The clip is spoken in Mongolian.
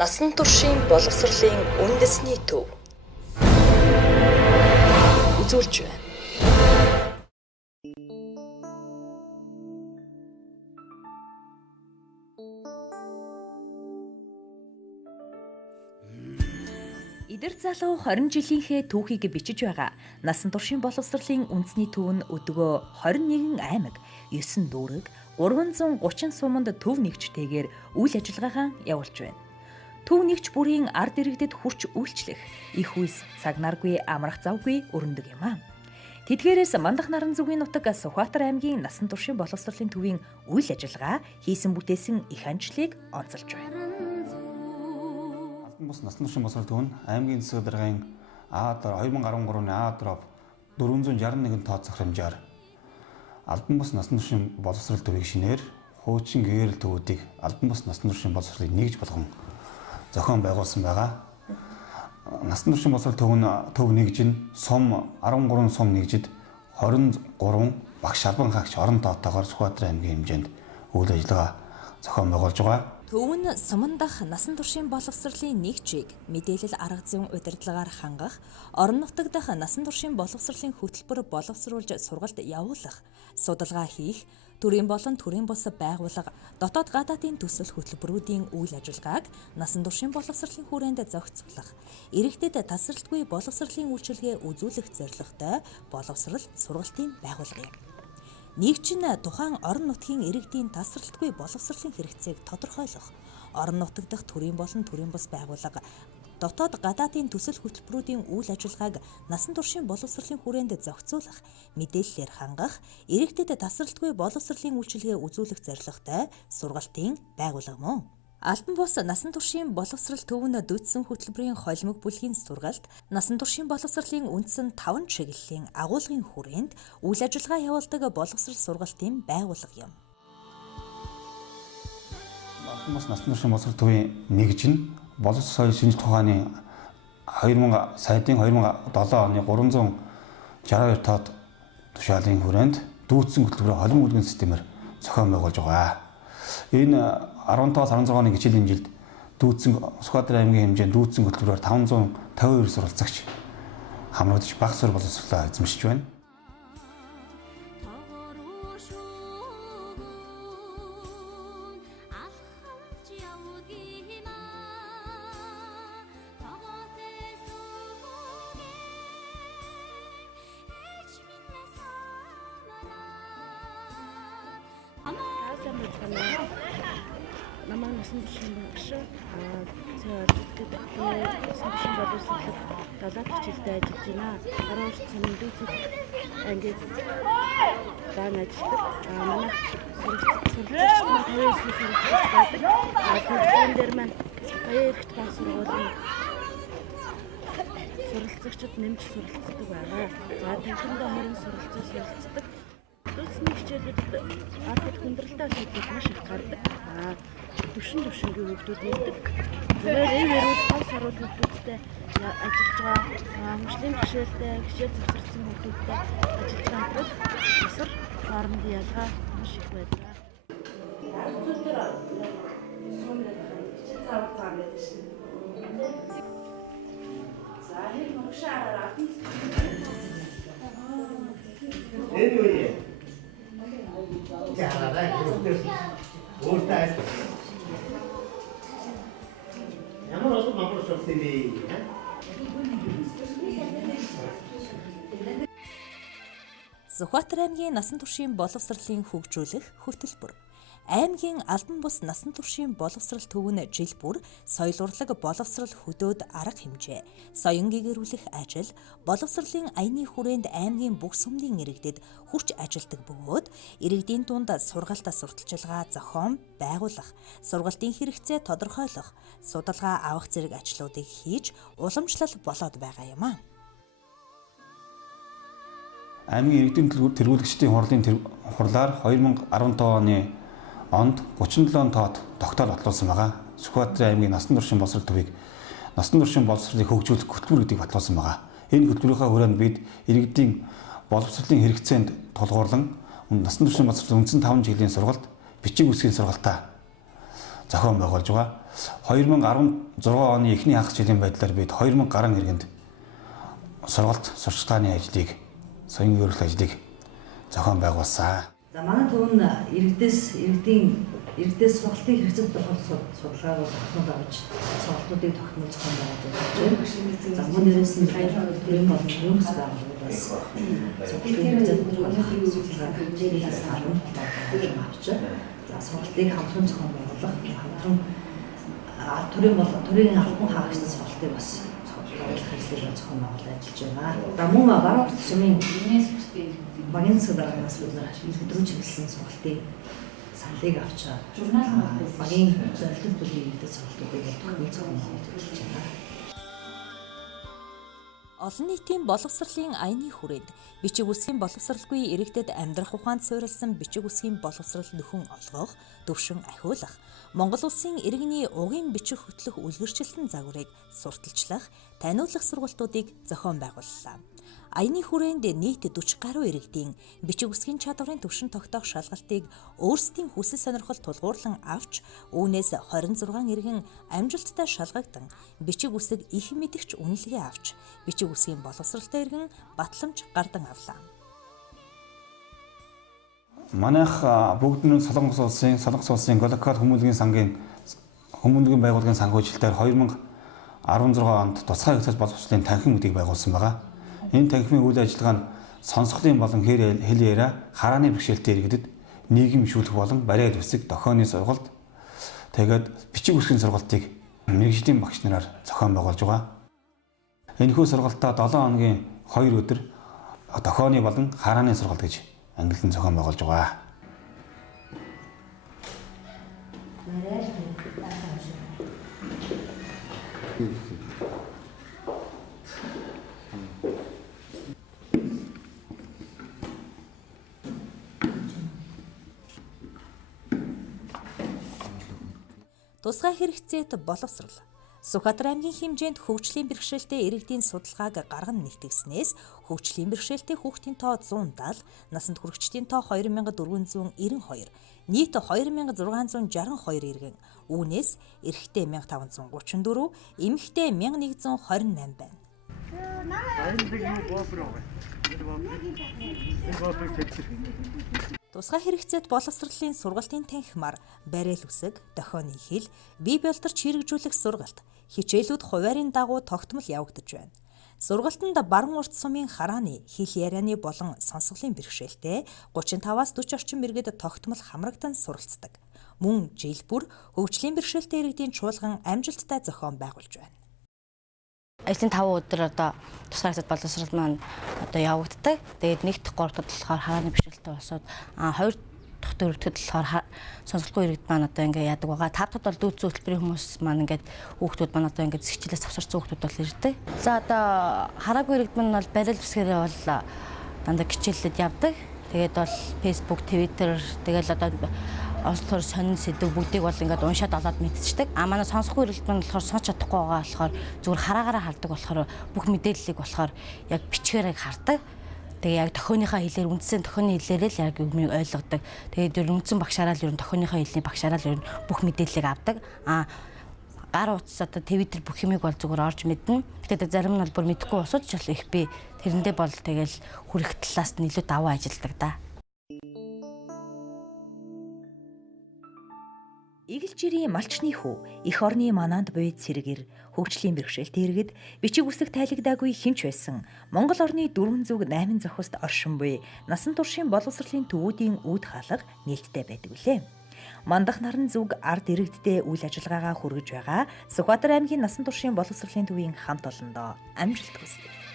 Насан туршийн боловсролын үндэсний төв. Үзүүлж байна. Идэр залуу 20 жилийнхээ түүхийг бичиж байгаа насан туршийн боловсролын үндэсний төв нь өдгөө 21 аймаг, 9 дүүрэг, 330 суманд төв нэгжтэйгээр үйл ажиллагаагаа явуулж байна. Төв нэгж бүрийн ард иргэдэд хүрч үйлчлэх их үйс цаг наргүй амрах завгүй өрнөдөг юм аа. Тэдгээрээс Мандах наран зүгийн нутаг Сүхбаатар аймгийн насан туршийн боловсролын төвийн үйл ажиллагаа хийсэн бүтээсэн их анчлыг онцолж байна. Бус насан туршийн боловсрол төв нь аймгийн засаг даргын А-дар 2013-ны А-дар 461 тооцох хэмжээр Албан бус насан туршийн боловсрол төвийг шинээр хуучин гээрэл төвүүдийг Албан бус насан туршийн боловсролыг нэгж болгон зохион байгуулсан байгаа. Насан туршийн боловсрол төв нэгж нь сум 13 сум нэгжид 23 багш албан хаагч орон тоотоогоор Сүхбаатар аймгийн хэмжээнд үйл ажиллагаа зохион байгуулж байгаа. Төв нь суман дахь насан туршийн боловсролын нэгжийг мэдээлэл арга зүйн удирдлагаар хангах, орон нутаг дахь насан туршийн боловсролын хөтөлбөр боловсруулж сургалт явуулах, судалгаа хийх, төрийн болон төрийн бус байгууллага, дотоод гадаадын төсөл хөтөлбөрүүдийн үйл ажиллагааг насан туршийн боловсролын хүрээнд зохицуулах, иргэдэд тасралтгүй боловсролын үйлчилгээ үзүүлэх зорилготой боловсрол сургалтын байгууллага юм. Нэгж нь тухайн орон нутгийн иргэдийн тасралтгүй боловсролын хэрэгцээг тодорхойлох, орон нутаг дахь төрийн болон төрийн бус байгууллага, дотоод гадаадын төсөл хөтөлбөрүүдийн үйл ажиллагааг насан туршийн боловсролын хүрээнд зохицуулах, мэдээллээр хангах, иргэдэд тасралтгүй боловсролын үйлчилгээ үзүүлэх зорилготой сургалтын байгууллага мөн. Албан бус насан туршийн боловсрол төв нь дүйцсэн хөтөлбөрийн холимог бүлгийн сургалт, насан туршийн боловсролын үндсэн 5 чиглэлийн агуулгын хүрээнд үйл ажиллагаа явуулдаг боловсрол сургалтын байгууллага юм. Албан бус насан туршийн боловсрол төвийн нэгж нь боловсрол соёл шинжлэх ухааны 2000 сайдын 2007 оны 362 тоод тушаалын хүрээнд дүүцсэн хөтөлбөрийн холимог бүлгийн системээр зохион байгуулж байгаа. Энэ 15-16 оны хичээлийн жилд дүүцсэн Сүхбаатар аймгийн хэмжээнд дүүцсэн хөтөлбөрөөр 552 сурвалжлагч хамрагдаж бага сур боловсролоо эзэмшиж байна. Намайг насан туршийн багш зөвхөн насан туршийн боловсролд 7 дахь жилдээ ажиллаж байна. 10 сарын дүүцэг ангид дан ажилладаг. Манай сурвалжлагчдын дээр маань баярт бас сургуулийн сурвалжлагчид нэмж суралцдаг байгаа. За танхимдаа 20 сурвалжлаж суралцдаг. Дүүцний хичээлүүд ард хүндрэлтэй асуудлууд маш их гардаг. Төвшингийн хүүхдүүд ирдэг. Зүгээр эвэрүүд тав сарууд хүүхдүүдтэй ажиллаж байгаа. Мөшлийн бэрхшээлтэй, хичээл завсарсан хүүхдүүдтэй ажиллаж байгаа тул өсөр хооронд ялгаа маш их байдаг. Ямар олон номер сурсан бэ? Сүхбаатар аймгийн насан туршийн боловсролын хөгжүүлэх хөтөлбөр. Аймгийн албан бус насан туршийн боловсрол төв нь жил бүр соёл урлаг боловсрол хөдөөд арга хэмжээ, соён гэгэрүүлэх ажил, боловсролын аяны хүрээнд аймгийн бүх сумдын иргэдэд хүрч ажилдаг бөгөөд иргэдийн дунд сургалт сурталчилгаа зохион байгуулах, сургалтын хэрэгцээ тодорхойлох, судалгаа авах зэрэг ажлуудыг хийж уламжлал болоод байгаа юм аа. Аймгийн иргэдийн тэргүүлэгчдийн хурлаар 2015 оны онд 37 тоод тогтоол батлуулсан байгаа. Сүхбаатар аймгийн насан туршийн боловсрол төвийг насан туршийн боловсролыг хөгжүүлэх хөтөлбөр гэдгийг батлуулсан байгаа. Энэ хөтөлбөрийнхаа хүрээнд бид иргэдийн боловсролын хэрэгцээнд тулгуурлан насан туршийн боловсролын үндсэн 5 чиглэлийн сургалт, бичиг үсгийн сургалтаа зохион байгуулж байгаа. 2016 оны эхний хагас жилийн байдлаар бид 2000 гаруй иргэнд сургалт сурчлагын ажлыг, соёлын өөрчлөлт ажлыг зохион байгуулсан. За манай төв нь иргэдээс сургалтын хэрэгцээ тодорхойлох судалгааг тогтмол авч сургалтуудыг тогтмол зохион байгуулж байна. За мөн дээрээс нь төрийн болон юунс байгууллагаас сургалтын хэрэгцээ тодорхойлох судалгааг хэмжээний сарн авч за сургалтыг хамтран зохион байгуулах, хамтран төрийн албан хаагчид сургалтыг бас хэрэгслээр зохион байгуулж ажиллаж байна. За мөн баруун сумын багийн засаг даргаас бид иргэдрүү чиглэсэн сургалтын саналыг авч багийн зорилт бүлгийн иргэдэд сургалтуудыг тогтмол зохион байгуулж ажиллаж байна. Олон нийтийн боловсролын аяны хүрээнд бичиг үсгийн боловсралгүй иргэдэд амьдрах ухаанд суурилсан бичиг үсгийн боловсрал нөхөн олгох, төвшин ахиулах, Монгол улсын иргэний угын бичиг хөтлөх үлгэрчлэлтэн загварыг сурталчлах, таниулах сургалтуудыг зохион байгууллаа. Аяны хүрээнд нийт 40 гаруй иргэдийн бичиг үсгийн чадварын төвшин тогтоох шалгалтыг өөрсдийн хүсэл сонирхол тулгуурлан авч, үүнээс 26 иргэн амжилттай шалгагдан бичиг үсэг их мэдгч үнэлгээ авч, бичиг үсгийн боловсралтай иргэн батламж гардан авлаа. Манайх бүгд нь Солонгос улсын Голокод хүмүүнлэгийн байгууллагын санхүүжилтээр 2016 онд тусгай хэсэг боловсролын танхим үдийг байгуулсан байгаа. Энэ танхимын үйл ажиллагаа нь сонсголын болон хэл яриа, харааны бэрхшээлтэй иргэдэд нийгэмшүүлэх болон бариад үсэг, дохионы сургалт, тэгээд бичиг үсгийн сургалтыг мэргэжлийн багш нараар зохион байгуулж байгаа. Энэхүү сургалтаа 7 хоногийн 2 өдөр дохионы болон харааны сургалт гэж ангилан зохион байгуулж байгаа. Тусгай хэрэгцээт боловсрал. Сүхбаатар аймгийн хэмжээнд хөгжлийн бэрхшээлтэй иргэдийн судалгааг гарган нэгтгэснээс хөгжлийн бэрхшээлтэй хүүхдийн тоо 170, насанд хүрэгчдийн тоо 2492, нийт 2662 иргэн. Үүнээс эрэгтэй 1534, эмэгтэй 1128 байна. Тусгай хэрэгцээт боловсролын сургалтын танхимаар бариал үсэг, дохионы хэл, бие бэлтэрч хэрэгжүүлэх сургалт, хичээлүүд хуваарийн дагуу тогтмол явагдаж байна. Сургалтанд баруун урт сумын харааны, хэл ярианы болон сонсголын бэрхшээлтэй 35-аас 40 орчим иргэд тогтмол хамрагдан суралцдаг. Мөн жил бүр хөгжлийн бэрхшээлтэй иргэдийн чуулган амжилттай зохион байгуулж байна. Ажлын 5 өдөр тусгай хэсэг боловсрол маань явагддаг. Тэгээд нэг дахь 3 дахь болохоор харааны бэрхшээлтэй болсод 2 дахь 4 дахь болохоор сонсголгүй иргэд маань ингээ яадаг байгаа. 5 дахьд бол дүүц хөтөлбөрийн хүмүүс маань ингээд хүүхдүүд маань ингээ зэгчлээс авсарсан хүүхдүүд бол ирдэг. За хараагүй иргэд маань бол барил үсгээрээ бол дандаа хичээллээд явдаг. Тэгээд бол Facebook, Twitter тэгээд онцлогоор сонин сэдв бүгдийг бол ингээд уншаад олоод мэдчихдэг. Манай сонсохгүй иргэд маань болохоор сонсч чадахгүй байгаа болохоор зүгээр хараагаараа хардаг болохоор бүх мэдээллийг болохоор яг бичгээр хардаг. Тэгээ яг тохионыхаа хэлээр үндсэн тохионы хэлээрээ л яг юмыг ойлгодог. Тэгээд үндсэн багшаараа л тохионыхаа хэлний багшаараа л бүх мэдээллийг авдаг. Гар утас Twitter бүх юмыг бол зүгээр орж мэднэ. Тэгээд зарим нь бол бүр мэдэхгүй босож ч их би тэрэндээ бол тэгэл хүрэх талаас нь илүү даваа ажилдаг да. Игэлжирийн малчны хүү, эх орны манаанд буйд сэргэр, хөгжлийн бэрхшээлтэй иргэд бичиг үсэг тайлагдаагүй хинч байсан Монгол орны 4 зүг 8 зохист оршин буй насан туршийн боловсролын төвүүдийн үүд хаалга нээлттэй байдаг үлээ. Мандах наран зүг ард иргэддээ үйл ажиллагаагаа хүргэж байгаа Сүхбаатар аймгийн насан туршийн боловсролын төвийн хамт олондоо амжилт хүсье.